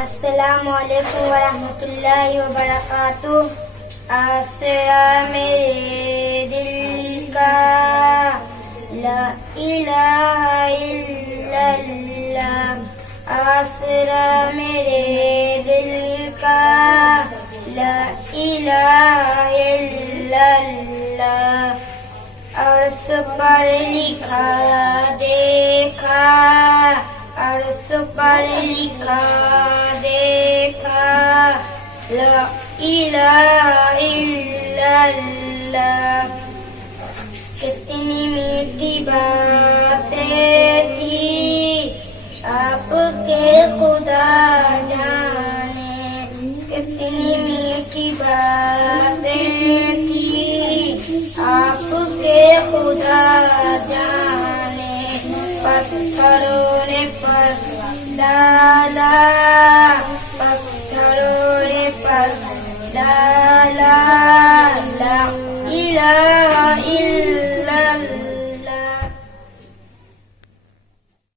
السلام علیکم ورحمۃ اللہ وبرکاتہ. آسرا میرے دل کا لا الہ الا اللہ. آسرا میرے دل کا لا الہ الا اللہ. عرش پر لکھا دیکھا، عرش پر لکھا دیکھا، لا الہ الا اللہ. کتنی میٹھی باتیں تھی آپ کے خدا جانے، کتنی میٹھی باتیں تھی آپ کے خدا جانے. پتھروں نے پر ڈالا، پتھروں نے پر ڈالا،